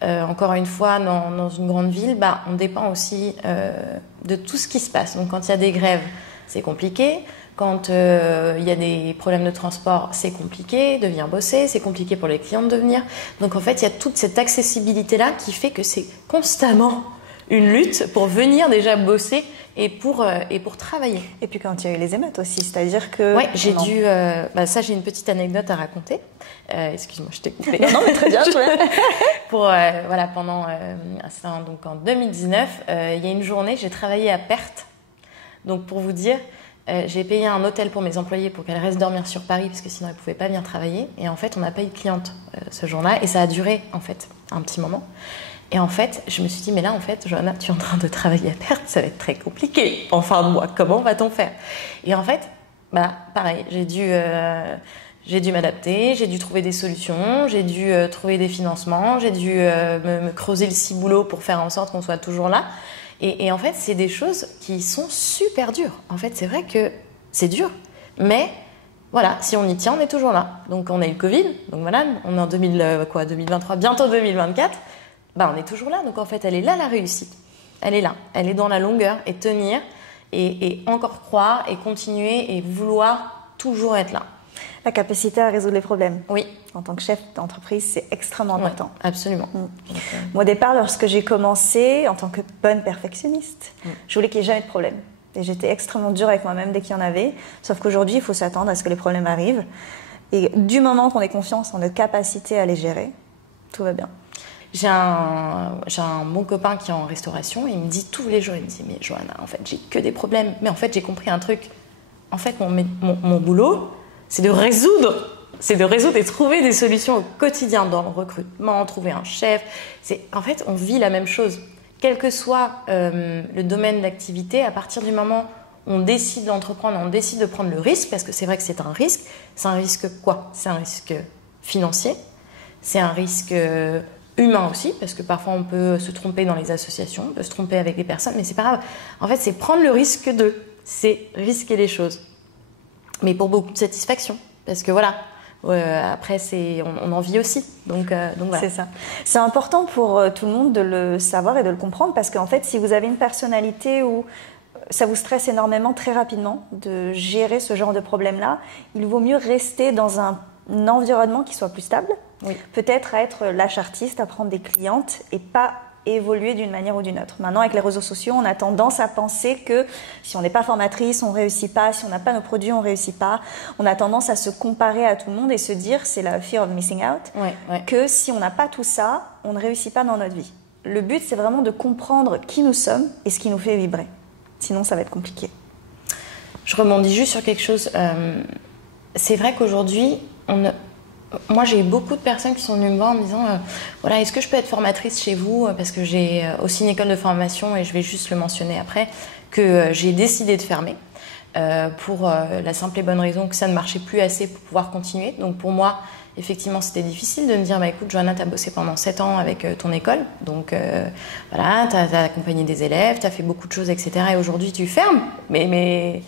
encore une fois dans une grande ville, on dépend aussi de tout ce qui se passe. Donc quand il y a des grèves, c'est compliqué. Quand il y a des problèmes de transport, c'est compliqué de venir bosser, c'est compliqué pour les clients de venir. Donc en fait, il y a toute cette accessibilité-là qui fait que c'est constamment une lutte pour venir déjà bosser et pour travailler. Et puis quand il y a eu les émeutes aussi, c'est-à-dire que... Oui, j'ai dû... ça, j'ai une petite anecdote à raconter. Excuse-moi, je t'ai coupé. Non, mais très bien. Pendant... donc en 2019, il y a une journée, j'ai travaillé à perte. Donc pour vous dire... j'ai payé un hôtel pour mes employés pour qu'elles restent dormir sur Paris parce que sinon elles ne pouvaient pas venir travailler. Et en fait, on n'a pas eu de cliente ce jour-là. Et ça a duré, en fait, un petit moment. Et en fait, je me suis dit, mais là, en fait, Johanna, tu es en train de travailler à perte. Ça va être très compliqué en fin de mois. Comment va-t-on faire? Et en fait, pareil, j'ai dû m'adapter. J'ai dû trouver des solutions. J'ai dû trouver des financements. J'ai dû me creuser le ciboulot pour faire en sorte qu'on soit toujours là. Et en fait, c'est des choses qui sont super dures. En fait, c'est vrai que c'est dur. Mais voilà, si on y tient, on est toujours là. Donc, on a eu le Covid. Donc voilà, on est en 2023, bientôt 2024. On est toujours là. Donc en fait, elle est là, la réussite. Elle est là. Elle est dans la longueur et tenir et encore croire et continuer et vouloir toujours être là. La capacité à résoudre les problèmes. Oui. En tant que chef d'entreprise, c'est extrêmement important. Absolument. Moi, au départ, lorsque j'ai commencé, en tant que bonne perfectionniste, je voulais qu'il n'y ait jamais de problème. Et j'étais extrêmement dure avec moi-même dès qu'il y en avait. Sauf qu'aujourd'hui, il faut s'attendre à ce que les problèmes arrivent. Et du moment qu'on ait confiance en notre capacité à les gérer, tout va bien. J'ai un bon copain qui est en restauration. Il me dit tous les jours, il me dit, mais Johanna, en fait, j'ai que des problèmes. Mais en fait, j'ai compris un truc. En fait, mon boulot, c'est de résoudre et trouver des solutions au quotidien dans le recrutement, trouver un chef. En fait, on vit la même chose. Quel que soit le domaine d'activité, à partir du moment où on décide d'entreprendre, on décide de prendre le risque, parce que c'est vrai que c'est un risque. C'est un risque quoi? C'est un risque financier, c'est un risque humain aussi, parce que parfois on peut se tromper dans les associations, on peut se tromper avec les personnes, mais c'est pas grave. En fait, c'est prendre le risque c'est risquer les choses. Mais pour beaucoup de satisfaction, parce que voilà, après on en vit aussi, donc voilà. C'est ça. C'est important pour tout le monde de le savoir et de le comprendre, parce qu'en fait, si vous avez une personnalité où ça vous stresse énormément très rapidement de gérer ce genre de problème-là, il vaut mieux rester dans un environnement qui soit plus stable, peut-être à être la chartiste, à prendre des clientes et pas évoluer d'une manière ou d'une autre. Maintenant, avec les réseaux sociaux, on a tendance à penser que si on n'est pas formatrice, on ne réussit pas. Si on n'a pas nos produits, on ne réussit pas. On a tendance à se comparer à tout le monde et se dire, c'est la fear of missing out, que si on n'a pas tout ça, on ne réussit pas dans notre vie. Le but, c'est vraiment de comprendre qui nous sommes et ce qui nous fait vibrer. Sinon, ça va être compliqué. Je rebondis juste sur quelque chose. C'est vrai qu'aujourd'hui, moi, j'ai eu beaucoup de personnes qui sont venues me voir en me disant voilà, est-ce que je peux être formatrice chez vous? Parce que j'ai aussi une école de formation, et je vais juste le mentionner après, que j'ai décidé de fermer pour la simple et bonne raison que ça ne marchait plus assez pour pouvoir continuer. Donc pour moi, effectivement, c'était difficile de me dire écoute, Johanna, tu as bossé pendant 7 ans avec ton école, donc voilà, tu as accompagné des élèves, tu as fait beaucoup de choses, etc. Et aujourd'hui, tu fermes. Mais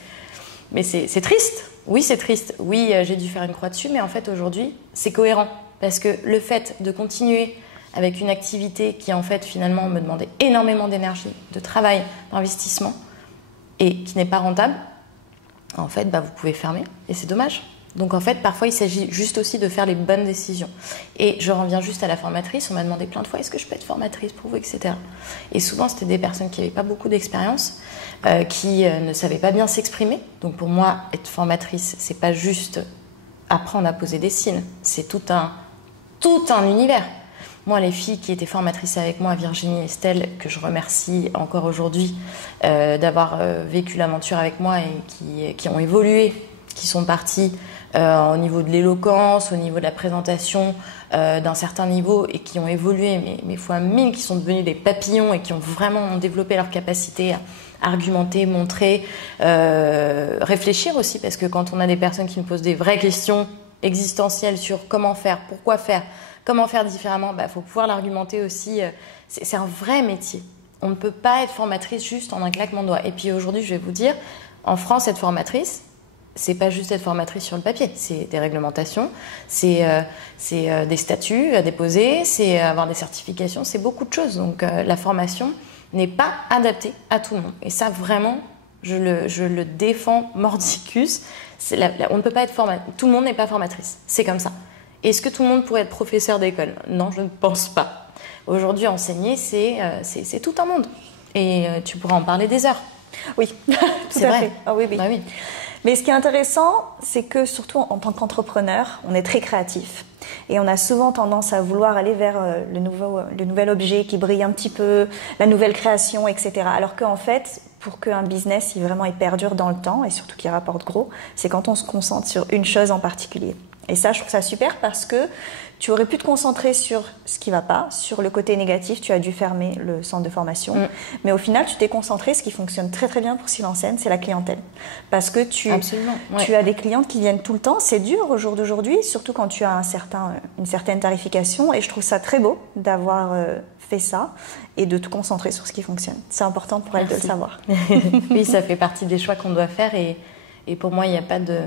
c'est triste. Oui, c'est triste. Oui, j'ai dû faire une croix dessus, mais en fait, aujourd'hui, c'est cohérent. Parce que le fait de continuer avec une activité qui, en fait, finalement, me demandait énormément d'énergie, de travail, d'investissement, et qui n'est pas rentable, en fait, vous pouvez fermer, et c'est dommage. Donc, en fait, parfois, il s'agit juste aussi de faire les bonnes décisions. Et je reviens juste à la formatrice. On m'a demandé plein de fois, est-ce que je peux être formatrice pour vous, etc. Et souvent, c'était des personnes qui n'avaient pas beaucoup d'expérience, qui ne savaient pas bien s'exprimer. Donc, pour moi, être formatrice, c'est pas juste apprendre à poser des signes. C'est tout un univers. Moi, les filles qui étaient formatrices avec moi, Virginie et Estelle, que je remercie encore aujourd'hui d'avoir vécu l'aventure avec moi et qui ont évolué, qui sont parties au niveau de l'éloquence, au niveau de la présentation, d'un certain niveau et qui ont évolué, mais fois 1000, qui sont devenus des papillons et qui ont vraiment développé leur capacité à argumenter, montrer, réfléchir aussi, parce que quand on a des personnes qui nous posent des vraies questions existentielles sur comment faire, pourquoi faire, comment faire différemment, faut pouvoir l'argumenter aussi. C'est un vrai métier. On ne peut pas être formatrice juste en un claquement de doigts. Et puis aujourd'hui, je vais vous dire, en France, être formatrice, c'est pas juste être formatrice sur le papier, c'est des réglementations, c'est des statuts à déposer, c'est avoir des certifications, c'est beaucoup de choses. Donc la formation n'est pas adaptée à tout le monde. Et ça, vraiment, je le défends mordicus. On ne peut pas être formatrice. Tout le monde n'est pas formatrice. C'est comme ça. Est-ce que tout le monde pourrait être professeur d'école? Non, je ne pense pas. Aujourd'hui, enseigner, c'est tout un monde. Et tu pourras en parler des heures. Oui, tout à fait. Ah, oui, oui. Bah oui. Mais ce qui est intéressant, c'est que surtout en tant qu'entrepreneur, on est très créatif. Et on a souvent tendance à vouloir aller vers le nouvel objet qui brille un petit peu, la nouvelle création, etc. Alors qu'en fait, pour qu'un business il perdure dans le temps et surtout qu'il rapporte gros, c'est quand on se concentre sur une chose en particulier. Et ça, je trouve ça super parce que tu aurais pu te concentrer sur ce qui ne va pas, sur le côté négatif, tu as dû fermer le centre de formation. Mais au final, tu t'es concentré, ce qui fonctionne très très bien pour Silence N, c'est la clientèle. Parce que tu as des clientes qui viennent tout le temps, c'est dur au jour d'aujourd'hui, surtout quand tu as une certaine tarification. Et je trouve ça très beau d'avoir fait ça et de te concentrer sur ce qui fonctionne. C'est important pour elle de le savoir. Oui, ça fait partie des choix qu'on doit faire et pour moi, il n'y a pas de...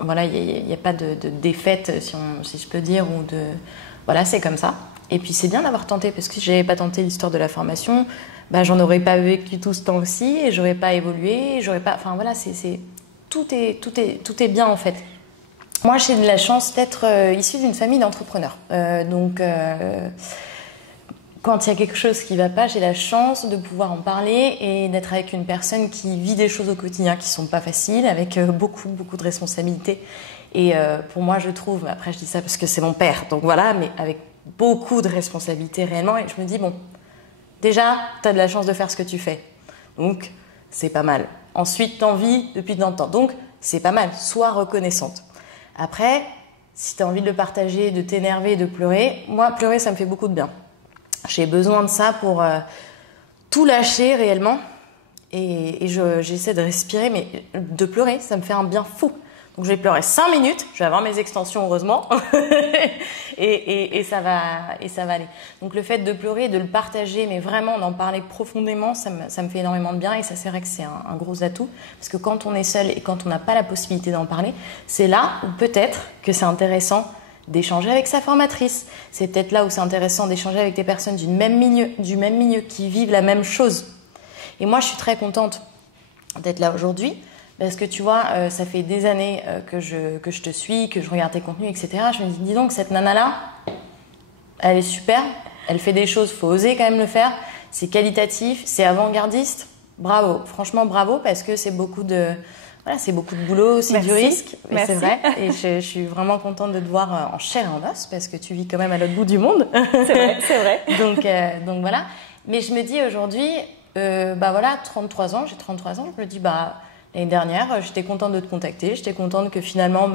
Voilà, il n'y a pas de défaite, si je peux dire, ou de... Voilà, c'est comme ça. Et puis, c'est bien d'avoir tenté, parce que si je n'avais pas tenté l'histoire de la formation, j'en aurais pas vécu tout ce temps aussi, et j'aurais pas évolué, j'aurais pas... Enfin, voilà, tout est bien, en fait. Moi, j'ai de la chance d'être issue d'une famille d'entrepreneurs. Quand il y a quelque chose qui ne va pas, j'ai la chance de pouvoir en parler et d'être avec une personne qui vit des choses au quotidien qui ne sont pas faciles, avec beaucoup, beaucoup de responsabilités. Et pour moi, je trouve, après je dis ça parce que c'est mon père, donc voilà, mais avec beaucoup de responsabilités réellement. Et je me dis, bon, déjà, tu as de la chance de faire ce que tu fais. Donc, c'est pas mal. Ensuite, t'en vis depuis longtemps. Donc, c'est pas mal. Sois reconnaissante. Après, si tu as envie de le partager, de t'énerver, de pleurer, moi, pleurer, ça me fait beaucoup de bien. J'ai besoin de ça pour tout lâcher réellement et j'essaie de respirer, mais de pleurer, ça me fait un bien fou. Donc je vais pleurer 5 minutes, je vais avoir mes extensions heureusement et ça va aller. Donc le fait de pleurer, de le partager, mais vraiment d'en parler profondément, ça me fait énormément de bien et ça c'est vrai que c'est un gros atout parce que quand on est seul et quand on n'a pas la possibilité d'en parler, c'est là où peut-être que c'est intéressant d'échanger avec sa formatrice. C'est peut-être là où c'est intéressant d'échanger avec des personnes du même milieu qui vivent la même chose. Et moi, je suis très contente d'être là aujourd'hui parce que tu vois, ça fait des années que je te suis, que je regarde tes contenus, etc. Je me dis donc, cette nana-là, elle est super, elle fait des choses, faut oser quand même le faire. C'est qualitatif, c'est avant-gardiste. Bravo, franchement bravo parce que c'est beaucoup de... Voilà, c'est beaucoup de boulot, c'est du risque, mais c'est vrai. Et je suis vraiment contente de te voir en chair et en os parce que tu vis quand même à l'autre bout du monde. C'est vrai. Donc voilà. Mais je me dis aujourd'hui, voilà, 33 ans, j'ai 33 ans, je me dis, l'année dernière, j'étais contente de te contacter, j'étais contente que finalement,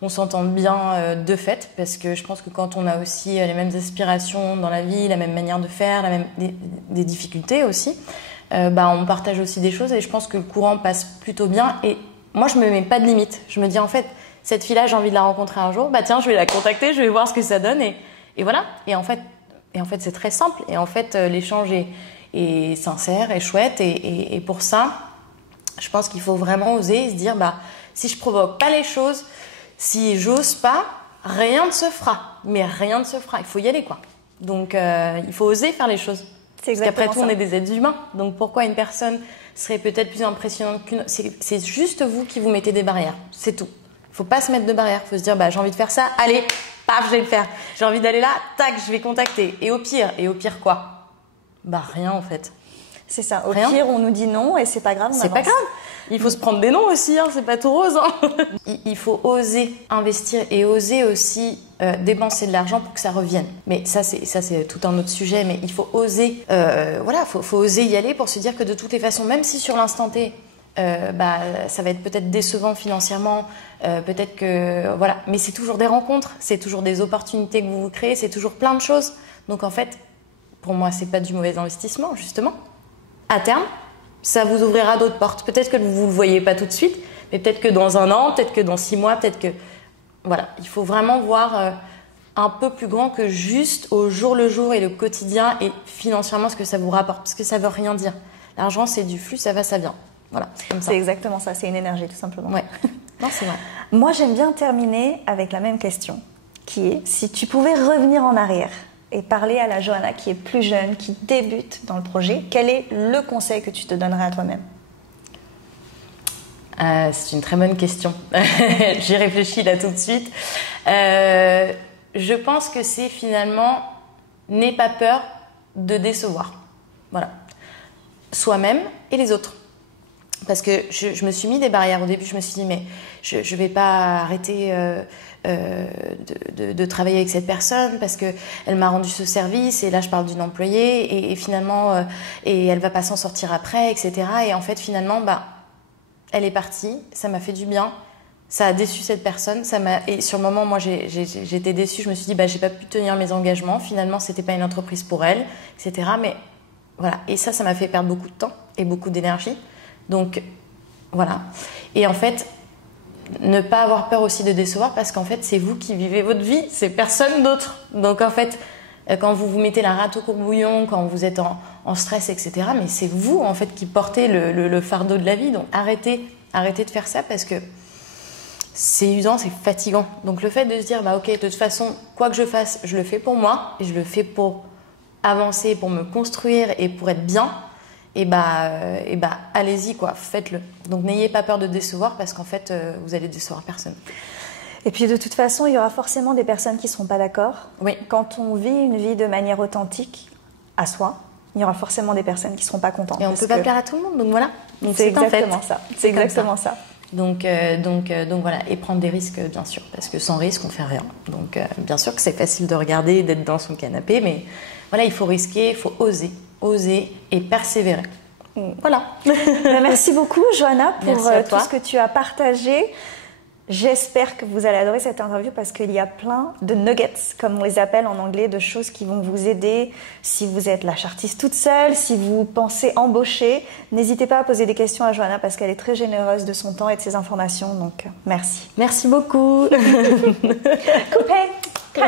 on s'entende bien de fait parce que je pense que quand on a aussi les mêmes aspirations dans la vie, la même manière de faire, des difficultés aussi, on partage aussi des choses et je pense que le courant passe plutôt bien et moi je me mets pas de limite. Je me dis en fait cette fille-là j'ai envie de la rencontrer un jour, tiens je vais la contacter, je vais voir ce que ça donne et voilà. Et en fait c'est très simple et en fait l'échange est sincère et chouette et pour ça je pense qu'il faut vraiment oser et se dire si je provoque pas les choses, si j'ose pas, rien ne se fera. Mais rien ne se fera, il faut y aller quoi. Donc il faut oser faire les choses. Parce qu'après tout, on est des êtres humains. Donc pourquoi une personne serait peut-être plus impressionnante qu'une autre ? C'est juste vous qui vous mettez des barrières. C'est tout. Il ne faut pas se mettre de barrières. Il faut se dire, j'ai envie de faire ça. Allez, paf, je vais le faire. J'ai envie d'aller là, tac, je vais contacter. Et au pire quoi ? Rien en fait. C'est ça. Au pire, on nous dit non et c'est pas grave. C'est pas grave. Il faut se prendre des noms aussi. C'est pas tout rose. Il faut oser investir et oser aussi dépenser de l'argent pour que ça revienne. Mais ça c'est tout un autre sujet, mais il faut oser, faut oser y aller pour se dire que de toutes les façons, même si sur l'instant T, ça va être peut-être décevant financièrement, peut-être que voilà, mais c'est toujours des rencontres, c'est toujours des opportunités que vous vous créez, c'est toujours plein de choses. Donc en fait, pour moi, c'est pas du mauvais investissement justement. À terme, ça vous ouvrira d'autres portes. Peut-être que vous le voyez pas tout de suite, mais peut-être que dans un an, peut-être que dans 6 mois, peut-être que voilà, il faut vraiment voir un peu plus grand que juste au jour le jour et le quotidien et financièrement ce que ça vous rapporte, parce que ça veut rien dire. L'argent, c'est du flux, ça va, ça vient. Voilà, c'est exactement ça, c'est une énergie tout simplement. Ouais. Non, c'est vrai. Moi, j'aime bien terminer avec la même question, qui est si tu pouvais revenir en arrière et parler à la Johanna qui est plus jeune, qui débute dans le projet, quel est le conseil que tu te donnerais à toi-même? C'est une très bonne question. J'y réfléchis là tout de suite. Je pense que c'est finalement n'aie pas peur de décevoir. Voilà. Soi-même et les autres. Parce que je me suis mis des barrières au début. Je me suis dit mais je vais pas arrêter de travailler avec cette personne parce que elle m'a rendu ce service et là je parle d'une employée et finalement et elle va pas s'en sortir après, etc. Et en fait finalement elle est partie, ça m'a fait du bien, ça a déçu cette personne, et sur le moment, moi, j'étais déçue, je me suis dit, j'ai pas pu tenir mes engagements, finalement, c'était pas une entreprise pour elle, etc. Mais voilà, et ça m'a fait perdre beaucoup de temps et beaucoup d'énergie. Donc, voilà. Et en fait, ne pas avoir peur aussi de décevoir, parce qu'en fait, c'est vous qui vivez votre vie, c'est personne d'autre. Donc, en fait, quand vous vous mettez la rate au courbouillon, quand vous êtes en stress, etc., mais c'est vous, en fait, qui portez le fardeau de la vie. Donc, arrêtez de faire ça parce que c'est usant, c'est fatigant. Donc, le fait de se dire, ok, de toute façon, quoi que je fasse, je le fais pour moi et je le fais pour avancer, pour me construire et pour être bien, allez-y, quoi, faites-le. Donc, n'ayez pas peur de décevoir parce qu'en fait, vous allez décevoir personne. Et puis de toute façon, il y aura forcément des personnes qui ne seront pas d'accord. Oui. Quand on vit une vie de manière authentique à soi, il y aura forcément des personnes qui ne seront pas contentes. Et on ne peut pas plaire à tout le monde, donc voilà. Donc c'est exactement ça. C'est exactement ça. Donc voilà, et prendre des risques, bien sûr, parce que sans risque, on ne fait rien. Donc bien sûr que c'est facile de regarder, d'être dans son canapé, mais voilà, il faut risquer, il faut oser et persévérer. Voilà. Merci beaucoup, Johanna, pour tout ce que tu as partagé. J'espère que vous allez adorer cette interview parce qu'il y a plein de nuggets, comme on les appelle en anglais, de choses qui vont vous aider si vous êtes la chartiste toute seule, si vous pensez embaucher. N'hésitez pas à poser des questions à Johanna parce qu'elle est très généreuse de son temps et de ses informations. Donc, merci. Merci beaucoup. Coupé. Cut.